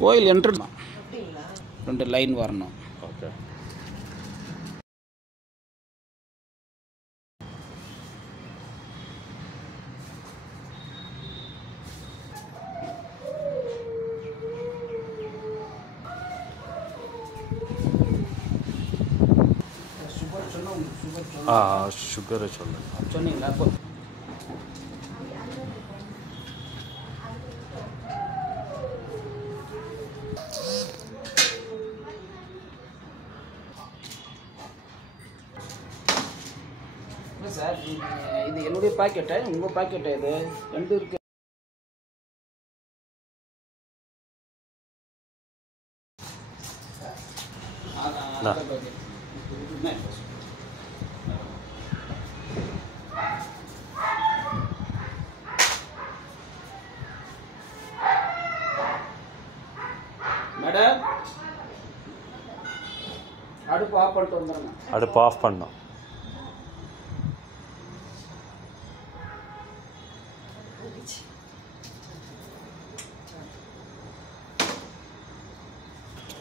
கோயில் entrance 2 line வரணும். Okay. சுகரை சொல்லுங்கள். சொன்னீங்களா? சார் இது என்னுடைய பாக்கெட்டா உங்கள் பாக்கெட்டா? இது 2 இருக்கு. மேடம் அடுப்பு ஆஃப் பண்ணிட்டு வந்துடுங்க. அடுப்பு ஆஃப் பண்ணோம்.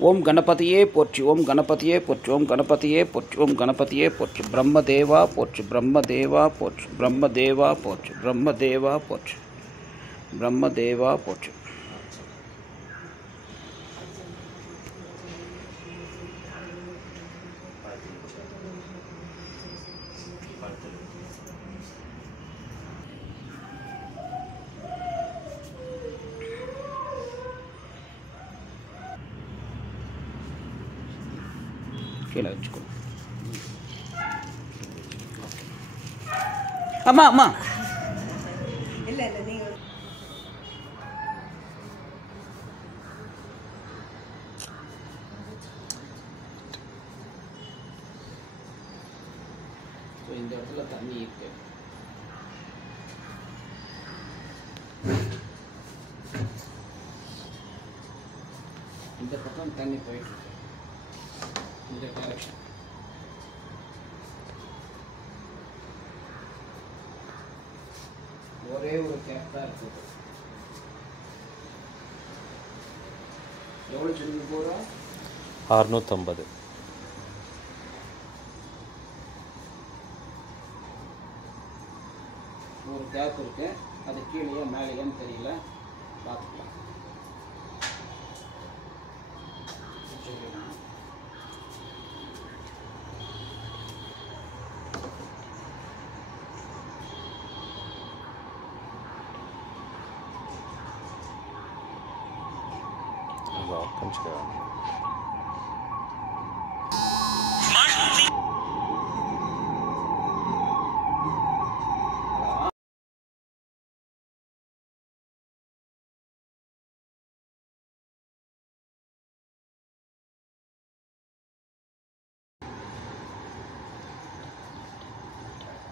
ஓம் கணபதியே போற்றி, ஓம் கணபதியே போற்றி, ஓம் கணபதியே போற்றி, ஓம் கணபதியே போற்றி. பிரம்மதேவா போற்றி, பிரம்மதேவா போற்றி, பிரம்மதேவா போற்றி, பிரம்மதேவா போற்றி, பிரம்மதேவா போற்றி. கீழே வச்சுக்கோ. அம்மா அம்மா இல்லை இல்லை நீங்கள் இந்த இடத்துல தண்ணி இருக்கு. இந்த பக்கம் தண்ணி போயிட்டு இருக்கு. இந்த டைரக்ஷன் ஒரே ஒரு கேப் தான் இருக்குது. எவ்வளோ சொல்லுங்க போகிறோம்? 650. ஒரு கேப் இருக்கு. அது கீழேயே மேலேயான்னு தெரியல, பார்த்துக்கலாம். கொஞ்சம்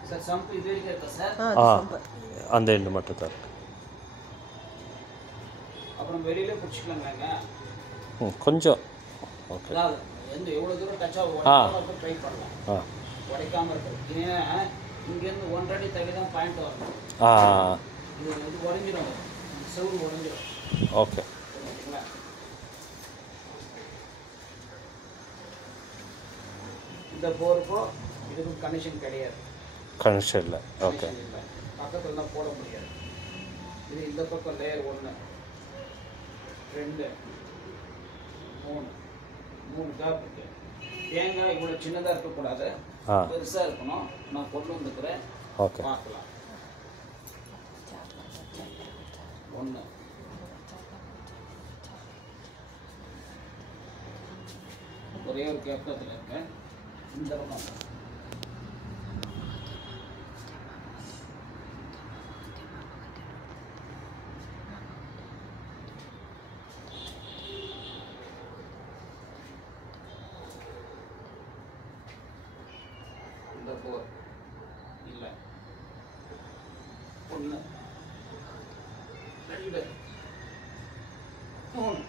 சார் சம்பு இது வரைக்கும் இருக்கா சார்? அந்த எண்டு மட்டும் தான் இருக்கு. அப்புறம் வெளியில பிடிச்சிக்கலாங்க கொஞ்சம். ஓகே. அதாவது எவ்வளோ தூரம் டச் ஆகும் ட்ரை பண்ணலாம். உடைக்காமல் இருக்கிறது. ஏன்னா இங்கேருந்து 1 அடி தள்ளி தான் பாயிண்ட் வரணும். இது உடஞ்சிடும், செவுறு உடஞ்சிடும். ஓகே. ஓகேங்களா? இந்த போருக்கோ இதுக்கும் கனெக்ஷன் கிடையாது. கனெக்ஷன் இல்லை. ஓகே. பக்கத்தில் தான் போட முடியாது. இது இந்த பக்கம் லேயர் 1 2 3 கேப் இருக்கு. தேங்காய் இவ்வளோ சின்னதாக இருக்கக்கூடாது, பெருசாக இருக்கணும். நான் கொண்டு வந்துக்கிறேன். ஓகே. பார்க்கலாம். 1 ஒரே ஒரு கேப் தான் இதில் இருக்கேன். இந்த பக்கம் இந்த 4 இல்லை 1 2 3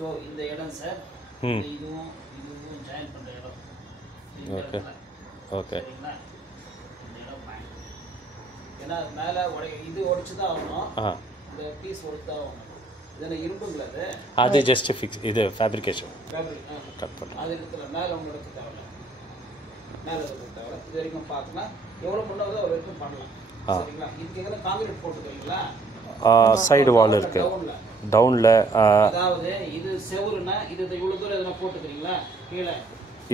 ஸோ இந்த இடம் சார், இதுவும் ஜாயின் பண்ணுற இடம். ஓகே. ஓகே. சரிங்களா? இந்த இடம் பாயிண்ட் ஏன்னா மேலே இது உடைச்சு தான் ஆகணும், ஆ இந்த பீஸ் உடைச்சு தான் ஆகணும். இதில் இரும்புங்களா அது? அது ஜஸ்ட் ஃபிக்ஸ், இது ஃபேப்ரிகேஷன் ஃபேப்ரிக் கட் பண்ணுறோம். அது இடத்துல மேலே ஒன்று எடுக்க தேவையில்ல, மேலே எடுக்க தேவை. இது வரைக்கும் பார்க்கலாம், எவ்வளோ முன்னாடி அது வரைக்கும் பண்ணலாம். சரிங்களா? இதுக்கு எங்கே காங்கிரீட் போட்டுக்கிறீங்களா? சைடு வால் இருக்குது டவுனில். அதாவது இது செவருன்னா இது இவ்வளோ தூரம் எதனா போட்டுக்கிறீங்களா கீழே?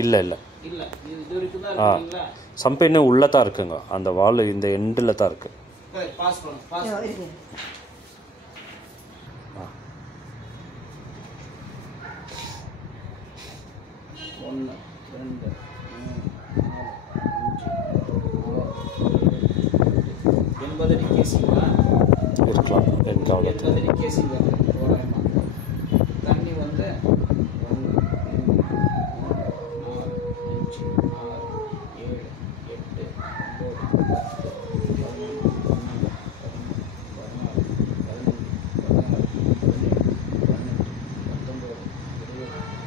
இல்லை இல்லை இல்லை, இது வரைக்கும் தான் இருக்குங்களா? சம்பு இன்னும் உள்ளே தான் இருக்குங்க, அந்த வால் இந்த எண்டில் தான் இருக்குது. பாஸ் பண்ணுங்க, பாஸ் பண்ணுங்க. 1 2 3 4 5 6 80 அடி கேசிங்களா? இருக்கலாம், எனக்கு அவ்வளோ 80 அடி கேசி வருது தோராயமாக. தண்ணி வந்து 1 2 3 4 5 6 7 8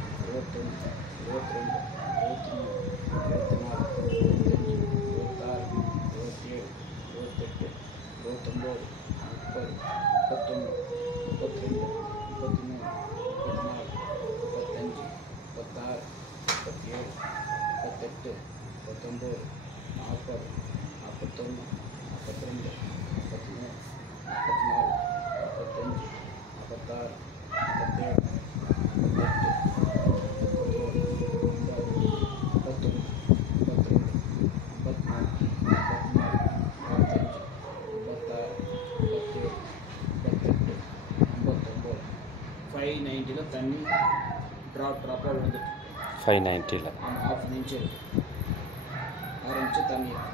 9 590 தண்ணி ட்ராப்பாக விழுந்துட்டு 590ல் ½ இன்ச்சு இருக்கு, 6 இன்ச்சு தண்ணி இருக்கு.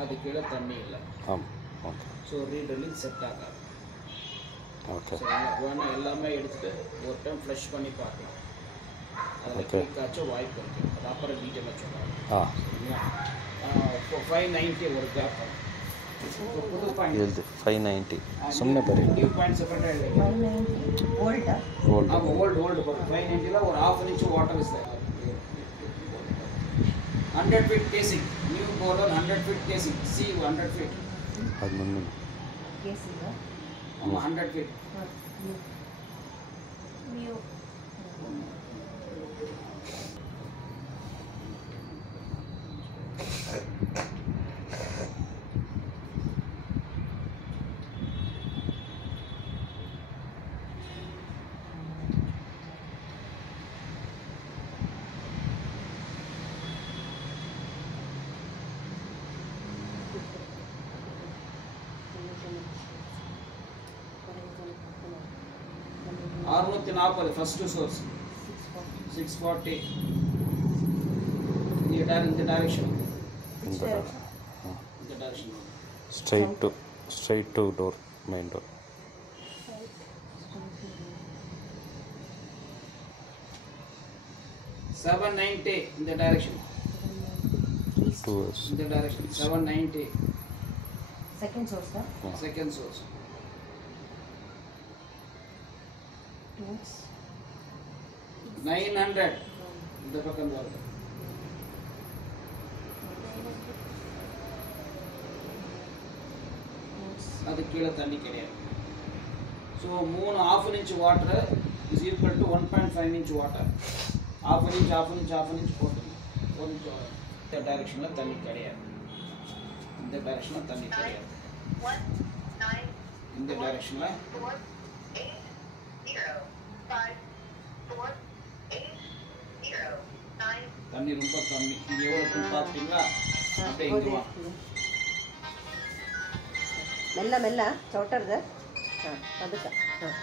அது கீழே தண்ணி இல்லை. ஆமாம், ஓகே. ஸோ ரீட்ரில்லிங் செட் ஆகாது. ஓகே, சரிங்களா? வேணால் எல்லாமே எடுத்துகிட்டு ஒரு டைம் ஃப்ளஷ் பண்ணி பார்க்கலாம். அதில் கிளிக்காச்சும் வாய்ப்பு இருக்குது, அது அப்புறம் டீட்டெயிலாக சொல்லலாம். சரிங்களா? 590 ஒரு கேப் புது பாயிண்ட் இது 590 ಸುಮ್ಮನೆ ಬರೀ நியூ பாயிண்ட் செப்பரேட் ಓಲ್ಡಾ ಓಲ್ಡ್ ஆமாம் ஓல்டு 590 ஒரு ½ inch water is there. 100 feet casing, new போர்டர் 100 ஃபீட் கேசிங், சி 100 ஃபீட். ಅದು ಮುಂದೆ ಕೇಸಿಂಗ ஆமாம் 100 ஃபீட். ನೀವು $640 ஃபர்ஸ்ட் சோர்ஸ் 640 இந்த direction straight to door, main door. 790 இந்த டைரக்ஷன், ಟೂವರ್ಸ್ இந்த direction 790 second source second source. 900 இந்த பக்கம் வருது. அது கீழே தண்ணி கிடையாது. So 3 ½ inch water is equal to 1.5 inch water. ½ inch போட்டுங்க. 1 இன்ச் வாட்டர். இந்த டைரக்ஷனில் தண்ணி கிடையாது, இந்த டைரக்ஷனில் தண்ணி கிடையாது. இந்த டைரக்ஷனில் தண்ணி ரொம்ப கம்மி. இங்கே எவ்வளோ இருக்குன்னு பார்த்துட்டீங்களா? அப்படியே இங்கே வா. ಮೆಲ್ಲ ಮೆಲ್ಲ ಚೌಟರ್ದ ಹಾಂ ಅದಕ್ಕೆ ಹಾಂ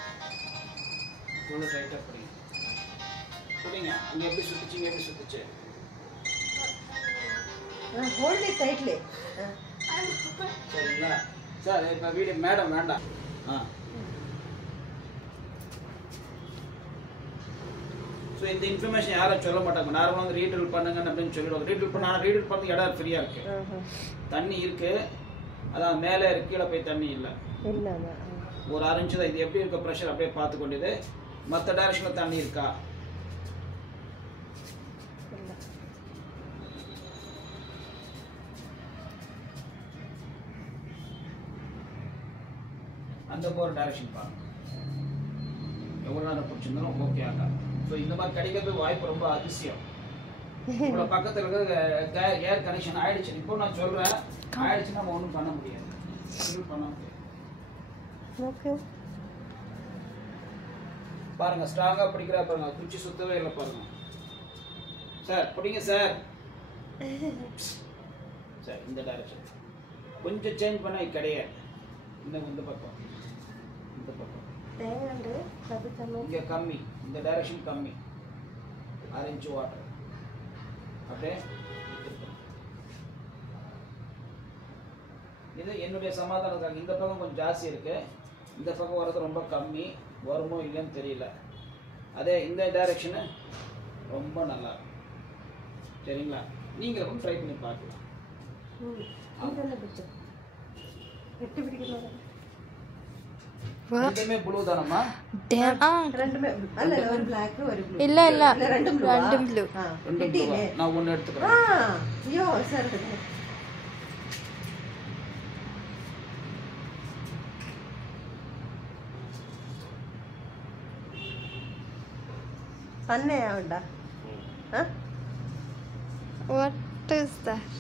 இவ்வளோ டைட்டாக பிடிங்க பிடிங்க. அங்கே எப்படி சுற்றுச்சு, இங்கே எப்படி சுற்றுச்சு? ಹಾಂ ಹೋಲ್ಡ್ ಇಟ್ ಟೈಟ್ಲಿ ಹಾಂ சரிங்களா? சார் இப்போ வீடு மேடம் வேண்டாம். ஸோ இந்த இன்ஃபர்மேஷன் யாரும் சொல்ல மாட்டாங்க. நார்மலாக வந்து ரீட்ரில் பண்ணுங்கன்னு அப்படின்னு சொல்லிடுவாங்க. ரீட்ரில் பண்ண ரீட்ரில் பண்ண இடம் ஃப்ரீயாக இருக்கு, தண்ணி இருக்கு. அதான் மேலே இருக்கு, கீழே போய் தண்ணி இல்லை. ஒரு 6 இன்ச்சு தான். இது எப்படி இருக்க ப்ரெஷர் அப்படியே பார்த்து கொண்டது. மற்ற டைரக்ஷனில் தண்ணி இருக்கா? அந்த போகிற டைரக்ஷன் பாருங்க. எவ்வளோ நேரம் பிடிச்சிருந்தாலும் ஓகே ஆகாது. ஸோ இந்த மாதிரி கிடைக்கிறது வாய்ப்பு ரொம்ப அதிசயம். உங்களோட பக்கத்தில் இருக்கிற ஏர் கனெக்ஷன் ஆயிடுச்சு. இப்போ நான் சொல்கிறேன், ஆயிடுச்சுன்னா நம்ம ஒன்றும் பண்ண முடியாது. பண்ண முடியாது. ஓகே பாருங்க, ஸ்ட்ராங்காக பிடிக்கிறா பாருங்க. குச்சி சுத்தவே இல்லை பாருங்க. சார் பிடிங்க சார். சார் இந்த டைரக்ஷன் கொஞ்சம் சேஞ்ச் பண்ண கிடையாது. இந்த பக்கம் இந்த பக்கம் இங்கே கம்மி, இந்த டைரக்ஷன் கம்மி. 6 இன்ச்சு வாட்டர் அப்படியே. இது என்னுடைய சமாதானத்தாங்க. இந்த பக்கம் கொஞ்சம் ஜாஸ்தி இருக்கு, இந்த பக்கம் வர்றது ரொம்ப கம்மி. வருமோ இல்லைன்னு தெரியல. அதே இந்த டைரக்ஷனு ரொம்ப நல்லா இருக்கும். சரிங்களா? நீங்களும் ட்ரை பண்ணி பார்க்கலாம். ரெண்டுமே ப்ளூ தானம்மா? ரெண்டுமே அல்ல, ஒரு black ஒரு blue. இல்ல இல்ல ரெண்டும் blue. ரெண்டும் blue. ரெண்டும் blue. நான் ஒன்னு எடுத்துக்கிறேன். ஐயோ சார், பண்ணே ஆவண்டா. What is that?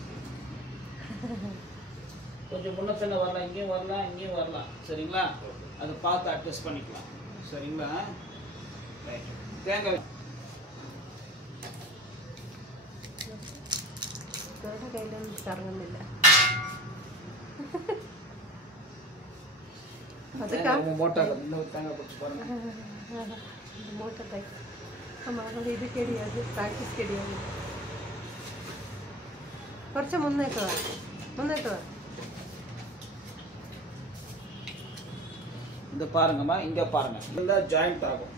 கொஞ்சம் முன்ன பின்ன வரலாம், இங்கேயும் வரலாம், இங்கேயும் வரலாம். சரிங்களா? அதை பார்த்து அட்ஜஸ்ட் பண்ணிக்கலாம். சரிங்களா? ரைட். தேங்காய் கையில் கறங்குന്നില്ല. மோட்டா இன்னொரு தேங்காய் பிடிச்சி பாருங்க. மோட்டர் தை. ஆமாம், அது இது கிடையாது, ப்ராக்டிஸ் கிடையாது. കുറച്ച് മുന്നേക്ക് വാ. இந்த பாருங்கம்மா, இங்க பாருங்க. இந்த ஜாயிண்ட் ஆகும்.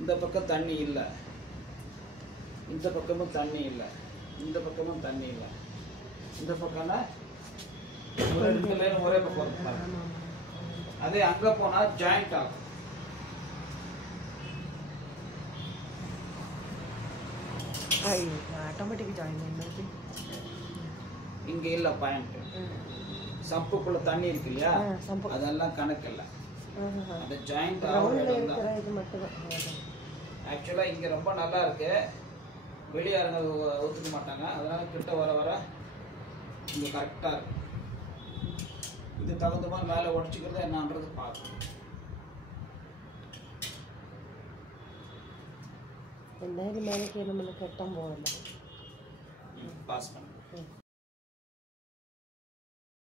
இந்த பக்கம் தண்ணி இல்லை, இந்த பக்கமும் தண்ணி இல்லை, இந்த பக்கமும் தண்ணி இல்லை. இந்த பக்கம்னா ரெண்டு லைன் ஒரே பக்கம் இருக்கும். அதே அங்க போனா ஜாயிண்ட் ஆகும். ஆட்டோமேட்டிக் ஜாயின் பண்ணுறது இங்க இல்ல பாயிண்ட். சம்புக்குள்ள தண்ணி இருக்கு இல்லையா, அதெல்லாம் கணக்கு இல்லை. அந்த ஜாயிண்ட் ஆகும். ஆக்சுவலா இங்க ரொம்ப நல்லா இருக்கு. வெளியாருங்க ஒத்துக்க மாட்டாங்க. அதனால கிட்ட வர வர இங்க கரெக்டா இருக்கு. இது தகுந்த மாதிரி மேலே உடச்சிக்கிறது என்னன்றது பார்க்கணும். എന്തായാലും മേലേക്ക് നമ്മൾ കെട്ടാൻ പോകണ്ട. பாஸ் பண்ணு.